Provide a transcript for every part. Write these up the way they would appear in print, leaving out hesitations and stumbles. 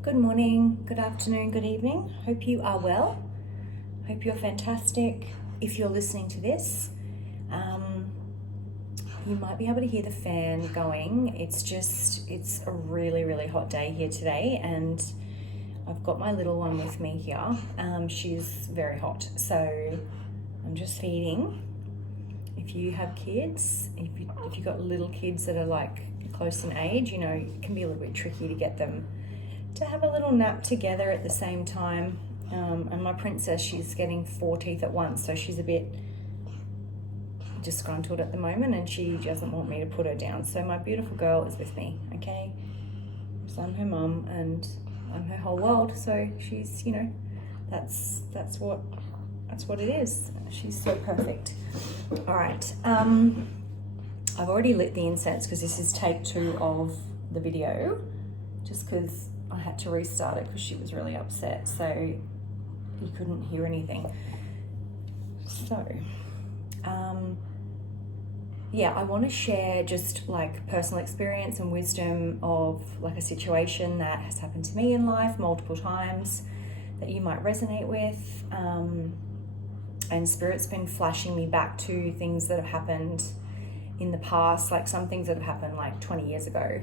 Good morning, good afternoon, good evening. Hope you are well. Hope you're fantastic. If you're listening to this, you might be able to hear the fan going. It's a really, really hot day here today, and I've got my little one with me here. She's very hot, so I'm just feeding. If you have kids, if you've got little kids that are like close in age, you know, it can be a little bit tricky to get them to have a little nap together at the same time. And my princess, she's getting 4 teeth at once, so she's a bit disgruntled at the moment, and she doesn't want me to put her down. So my beautiful girl is with me, okay? So I'm her mum and I'm her whole world. So she's, you know, that's what it is. She's so perfect. All right. I've already lit the incense because this is take 2 of the video, just because I had to restart it because she was really upset, so you couldn't hear anything. So, yeah, I want to share just like personal experience and wisdom of like a situation that has happened to me in life multiple times that you might resonate with. And Spirit's been flashing me back to things that have happened in the past, like some things that have happened like 20 years ago.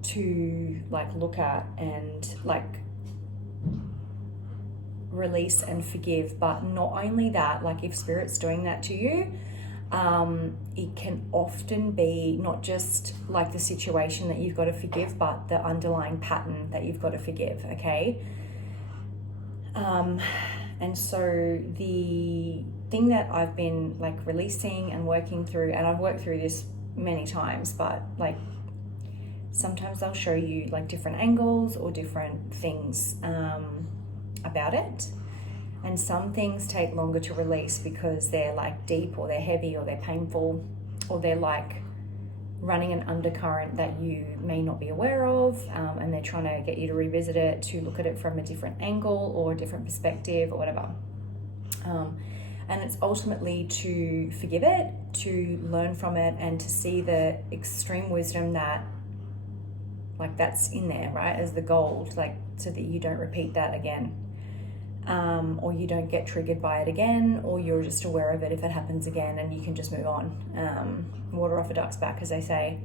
To like look at and like release and forgive. But not only that, like if Spirit's doing that to you, it can often be not just like the situation that you've got to forgive, but the underlying pattern that you've got to forgive, okay? And so the thing that I've been like releasing and working through, and I've worked through this many times, but like sometimes they'll show you like different angles or different things about it. And some things take longer to release because they're like deep or they're heavy or they're painful or they're like running an undercurrent that you may not be aware of, and they're trying to get you to revisit it, to look at it from a different angle or a different perspective or whatever. And it's ultimately to forgive it, to learn from it, and to see the extreme wisdom that like that's in there, right, as the gold, like so that you don't repeat that again, or you don't get triggered by it again, or you're just aware of it if it happens again and you can just move on. Water off a duck's back, as they say.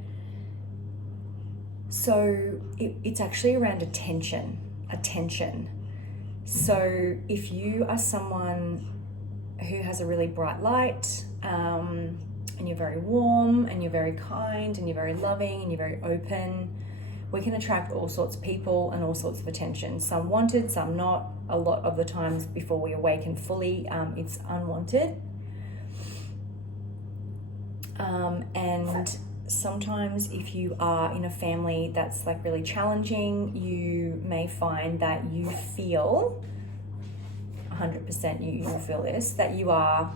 So it's actually around attention. So if you are someone who has a really bright light, and you're very warm and you're very kind and you're very loving and you're very open, we can attract all sorts of people and all sorts of attention. Some wanted, some not. A lot of the times before we awaken fully, it's unwanted. And sometimes if you are in a family that's like really challenging, you may find that you feel, 100% you will feel this, that you are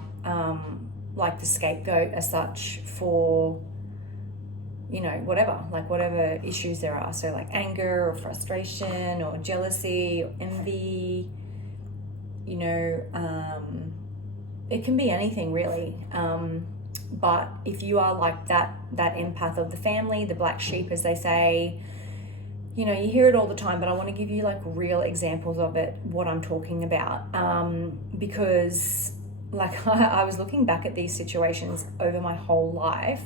like the scapegoat as such for, you know, whatever issues there are. So like anger or frustration or jealousy or envy, you know, it can be anything really. But if you are like that empath of the family, the black sheep, as they say, you know, you hear it all the time, but I want to give you like real examples of it, what I'm talking about. Because like I was looking back at these situations over my whole life,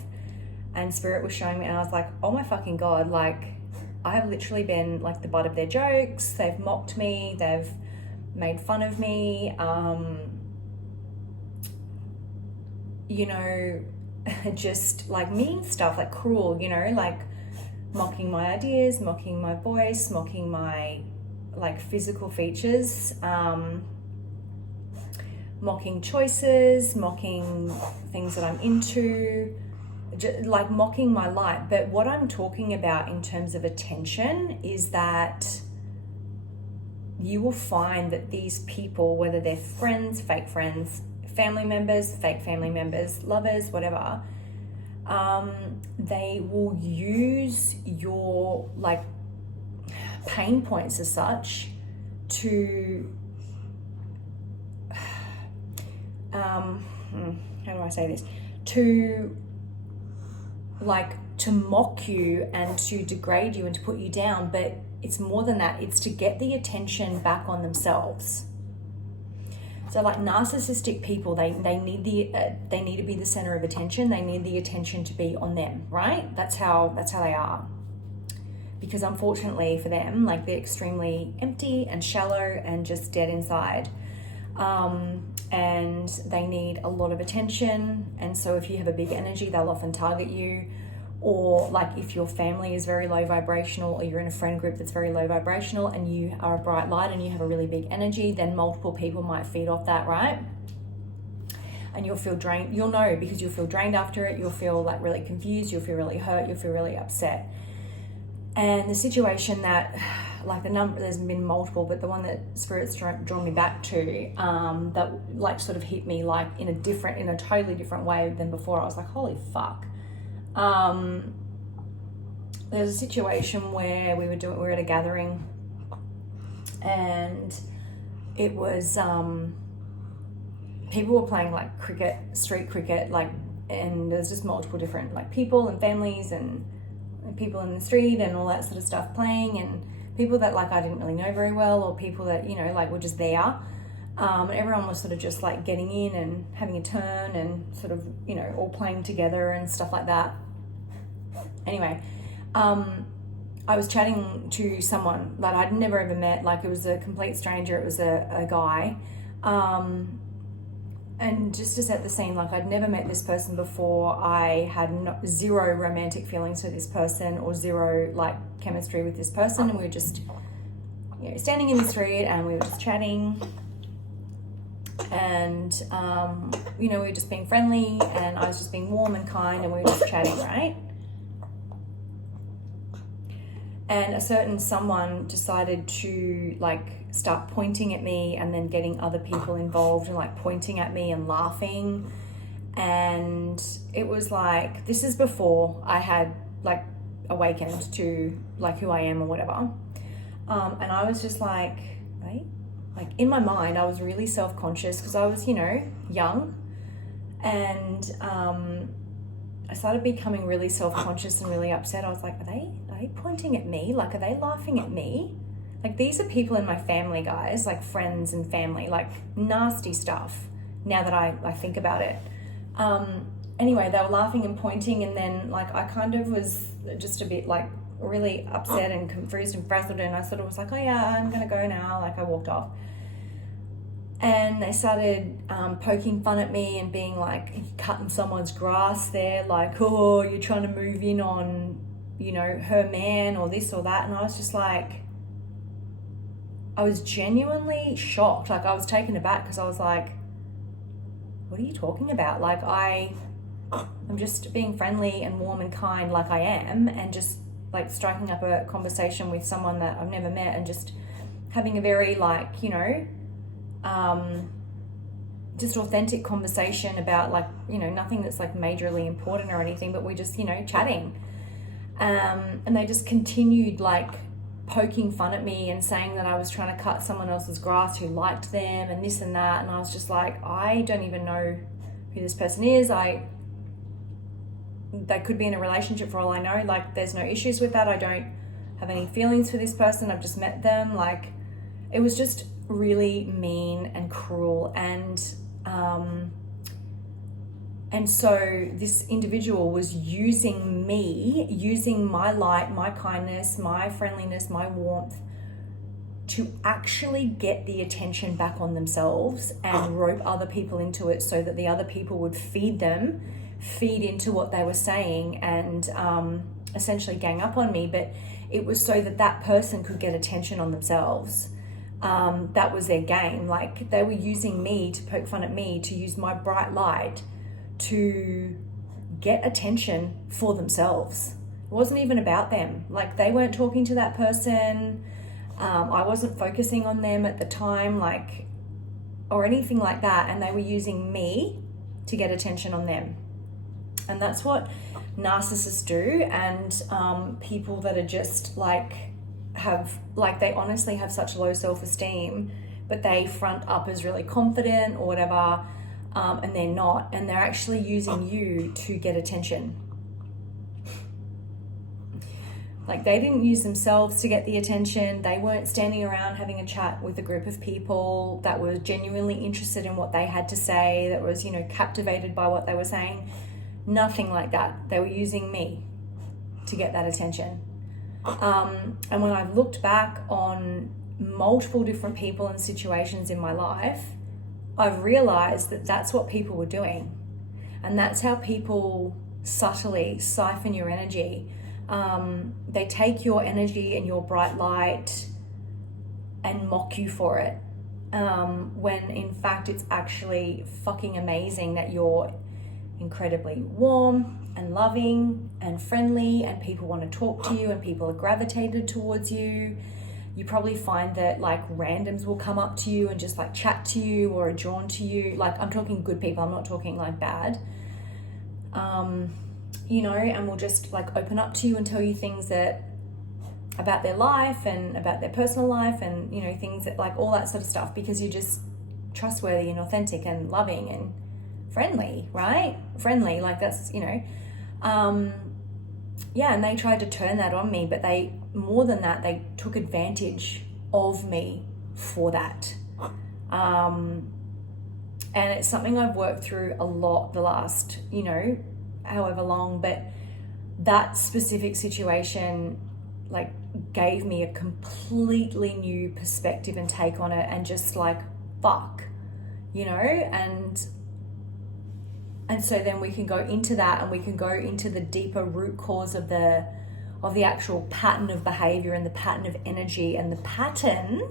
and Spirit was showing me, and I was like, oh my fucking God, like I have literally been like the butt of their jokes. They've mocked me, they've made fun of me, you know, just like mean stuff, like cruel, you know, like mocking my ideas, mocking my voice, mocking my like physical features, mocking choices, mocking things that I'm into, like mocking my light. But what I'm talking about in terms of attention is that you will find that these people, whether they're friends, fake friends, family members, fake family members, lovers, whatever, they will use your like pain points as such to how do I say this, to like to mock you and to degrade you and to put you down, but it's more than that. It's to get the attention back on themselves. So like narcissistic people, they need to be the center of attention. They need the attention to be on them, right? That's how they are. Because unfortunately for them, like they're extremely empty and shallow and just dead inside. And they need a lot of attention. And so if you have a big energy, they'll often target you. Or like if your family is very low vibrational, or you're in a friend group that's very low vibrational and you are a bright light and you have a really big energy, then multiple people might feed off that, right? And you'll feel drained. You'll know, because you'll feel drained after it. You'll feel like really confused. You'll feel really hurt. You'll feel really upset. And the situation that, like there's been multiple, but the one that Spirit's drawn me back to, that like sort of hit me like in a totally different way than before. I was like, holy fuck. There's a situation where we were at a gathering, and it was people were playing like cricket, street cricket, like, and there's just multiple different like people and families and people in the street and all that sort of stuff playing, and people that like I didn't really know very well, or people that, you know, like were just there. And everyone was sort of just like getting in and having a turn and sort of, you know, all playing together and stuff like that. Anyway, I was chatting to someone that I'd never ever met. Like it was a complete stranger. It was a guy. And just to set the scene, like I'd never met this person before. I had zero romantic feelings for this person, or zero like chemistry with this person. And we were just, you know, standing in the street and we were just chatting. And, you know, we were just being friendly, and I was just being warm and kind, and we were just chatting, right? And a certain someone decided to like start pointing at me, and then getting other people involved and like pointing at me and laughing. And it was like, this is before I had like awakened to like who I am or whatever. And I was just like, wait. Like in my mind, I was really self-conscious because I was, you know, young, and I started becoming really self-conscious and really upset. I was like, are they pointing at me? Like, are they laughing at me? Like, these are people in my family, guys, like friends and family, like nasty stuff. Now that I think about it. Anyway, they were laughing and pointing, and then like I kind of was just a bit like really upset and confused and frazzled, and I sort of was like, oh yeah, I'm gonna go now. Like I walked off, and they started poking fun at me and being like, cutting someone's grass there, like, oh, you're trying to move in on, you know, her man or this or that. And I was just like, I was genuinely shocked. Like I was taken aback, because I was like, what are you talking about? Like I'm just being friendly and warm and kind like I am, and just like striking up a conversation with someone that I've never met, and just having a very like, you know, just authentic conversation about like, you know, nothing that's like majorly important or anything, but we just, you know, chatting. And they just continued like poking fun at me and saying that I was trying to cut someone else's grass who liked them and this and that. And I was just like, I don't even know who this person is. They could be in a relationship for all I know. Like there's no issues with that. I don't have any feelings for this person. I've just met them. Like it was just really mean and cruel. And so this individual was using me, using my light, my kindness, my friendliness, my warmth to actually get the attention back on themselves and rope other people into it, so that the other people would feed into what they were saying, and essentially gang up on me. But it was so that that person could get attention on themselves. That was their game. Like they were using me to poke fun at me, to use my bright light to get attention for themselves. It wasn't even about them. Like they weren't talking to that person. I wasn't focusing on them at the time, like, or anything like that. And they were using me to get attention on them. And that's what narcissists do. And people that are just like, they honestly have such low self-esteem, but they front up as really confident or whatever. And they're not, and they're actually using you to get attention. Like, they didn't use themselves to get the attention. They weren't standing around having a chat with a group of people that were genuinely interested in what they had to say, that was, you know, captivated by what they were saying. Nothing like that. They were using me to get that attention. And when I've looked back on multiple different people and situations in my life, I've realized that that's what people were doing. And that's how people subtly siphon your energy. They take your energy and your bright light and mock you for it. When in fact it's actually fucking amazing that you're incredibly warm and loving and friendly, and people want to talk to you and people are gravitated towards you. You probably find that like randoms will come up to you and just like chat to you or are drawn to you. Like, I'm talking good people, I'm not talking like bad. You know, and will just like open up to you and tell you things that about their life and about their personal life, and, you know, things that like all that sort of stuff, because you're just trustworthy and authentic and loving and friendly, right? Friendly, like that's, you know, yeah, and they tried to turn that on me, but they, more than that, they took advantage of me for that. And it's something I've worked through a lot the last, you know, however long, but that specific situation like gave me a completely new perspective and take on it, and just like, fuck, you know, and so then we can go into that, and we can go into the deeper root cause of the actual pattern of behavior and the pattern of energy and the pattern,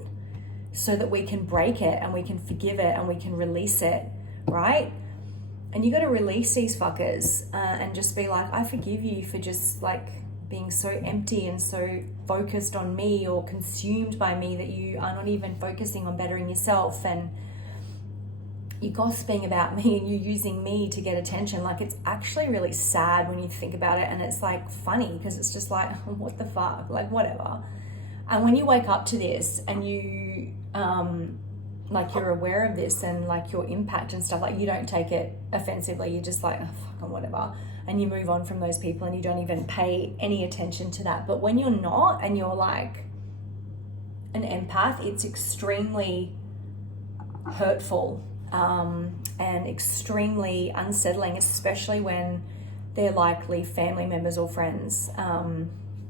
so that we can break it and we can forgive it and we can release it, right? And you got to release these fuckers and just be like, I forgive you for just like being so empty and so focused on me or consumed by me that you are not even focusing on bettering yourself, and you're gossiping about me and you're using me to get attention. Like, it's actually really sad when you think about it, and it's like funny because it's just like, what the fuck, like whatever. And when you wake up to this and you like you're aware of this and like your impact and stuff, like you don't take it offensively, you're just like, oh, fucking whatever, and you move on from those people and you don't even pay any attention to that. But when you're not, and you're like an empath, it's extremely hurtful and extremely unsettling, especially when they're likely family members or friends,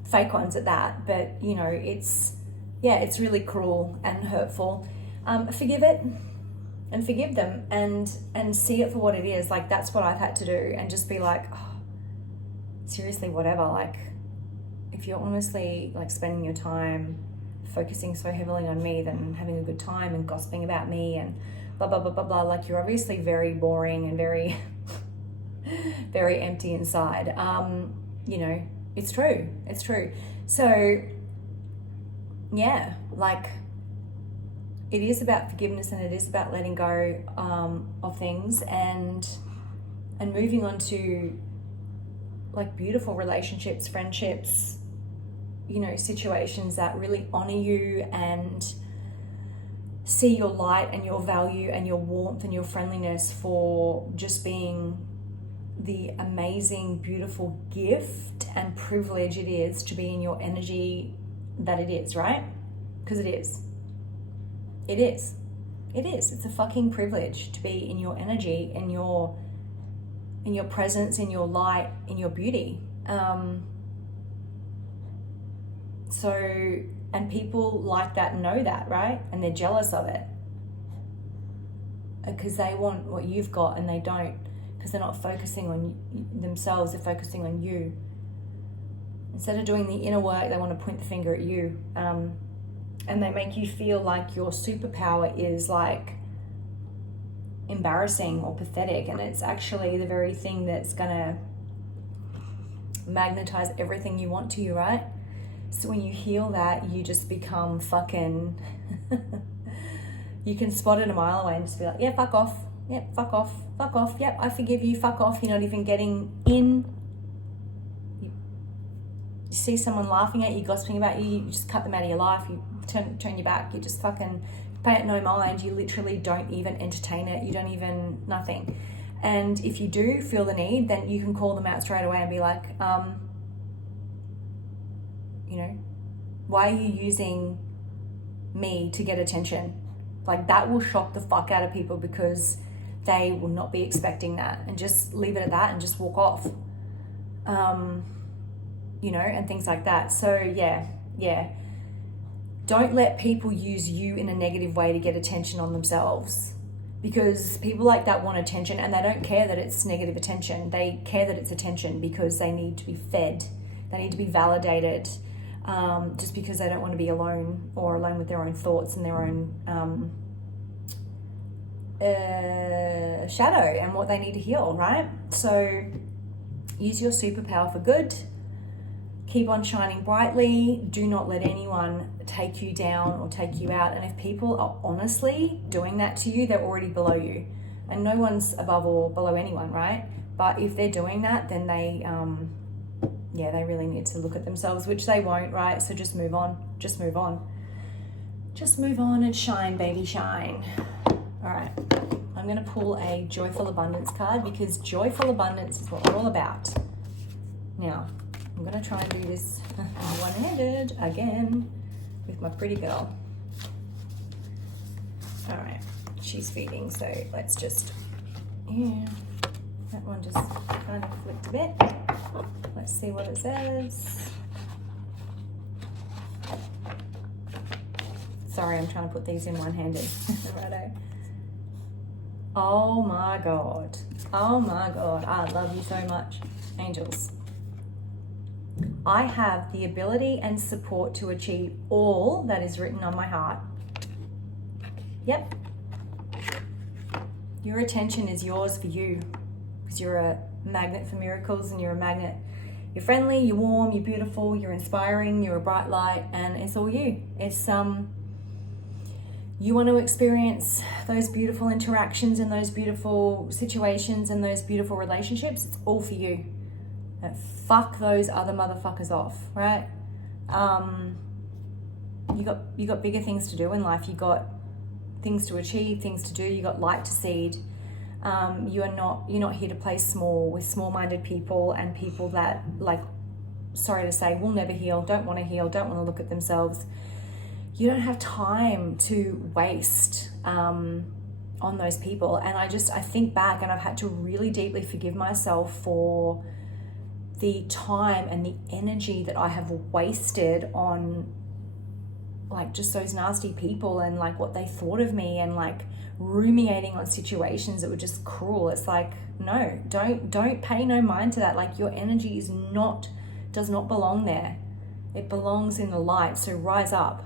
fake ones at that. But you know, it's really cruel and hurtful. Forgive it and forgive them and see it for what it is. Like, that's what I've had to do, and just be like, oh, seriously, whatever. Like, if you're honestly like spending your time focusing so heavily on me, then having a good time and gossiping about me and blah blah blah blah blah, like, you're obviously very boring and very very empty inside. You know, it's true. So yeah, like, it is about forgiveness, and it is about letting go of things and moving on to like beautiful relationships, friendships, you know, situations that really honor you and see your light and your value and your warmth and your friendliness for just being the amazing, beautiful gift and privilege it is to be in your energy that it is, right? Because it is. It's a fucking privilege to be in your energy, in your presence, in your light, in your beauty. So, and people like that know that, right? And they're jealous of it because they want what you've got and they don't, because they're not focusing on themselves, they're focusing on you. Instead of doing the inner work, they want to point the finger at you. And they make you feel like your superpower is like embarrassing or pathetic, and it's actually the very thing that's gonna magnetize everything you want to you, right? So when you heal that, you just become fucking you can spot it a mile away and just be like, yeah, fuck off, yep, fuck off, fuck off, yep, I forgive you, fuck off. You're not even getting in. You see someone laughing at you, gossiping about you, you just cut them out of your life, you turn your back, you just fucking pay it no mind, you literally don't even entertain it, you don't even, nothing. And if you do feel the need, then you can call them out straight away and be like, You know, why are you using me to get attention? Like, that will shock the fuck out of people because they will not be expecting that, and just leave it at that and just walk off. You know, and things like that. So yeah. Don't let people use you in a negative way to get attention on themselves, because people like that want attention, and they don't care that it's negative attention. They care that it's attention because they need to be fed. They need to be validated, just because they don't want to be alone, or alone with their own thoughts and their own shadow and what they need to heal, right? So use your superpower for good. Keep on shining brightly. Do not let anyone take you down or take you out. And if people are honestly doing that to you, they're already below you. And no one's above or below anyone, right? But if they're doing that, then they really need to look at themselves, which they won't, right? So just move on. Just move on. Just move on and shine, baby, shine. All right. I'm going to pull a Joyful Abundance card, because joyful abundance is what we're all about. Now, I'm going to try and do this one-handed again with my pretty girl. All right, she's feeding, so let's just, that one just kind of flipped a bit. Let's see what it says. Sorry, I'm trying to put these in one-handed. Righto. Oh my God. Oh my God. I love you so much. Angels. I have the ability and support to achieve all that is written on my heart. Yep. Your attention is yours for you, because you're a magnet for miracles, and you're a magnet. You're friendly, you're warm, you're beautiful, you're inspiring, you're a bright light, and it's all you. It's you want to experience those beautiful interactions and those beautiful situations and those beautiful relationships. It's all for you. Fuck those other motherfuckers off, right? You got bigger things to do in life. You got things to achieve, things to do. You got light to seed. You're not here to play small with small-minded people and people that, like, sorry to say, will never heal, don't want to look at themselves. You don't have time to waste on those people. And I think back, and I've had to really deeply forgive myself for the time and the energy that I have wasted on, like, just those nasty people, and like what they thought of me, and like ruminating on situations that were just cruel. It's like, no, don't pay no mind to that. Like, your energy does not belong there. It belongs in the light. So rise up.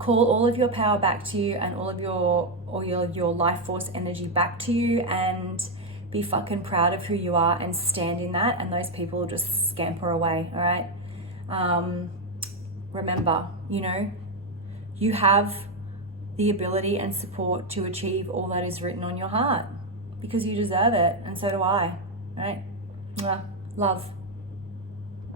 Call all of your power back to you, and all of your life force energy back to you, and be fucking proud of who you are and stand in that, and those people will just scamper away. All right. Remember, you have the ability and support to achieve all that is written on your heart, because you deserve it, and so do I. Right? Love.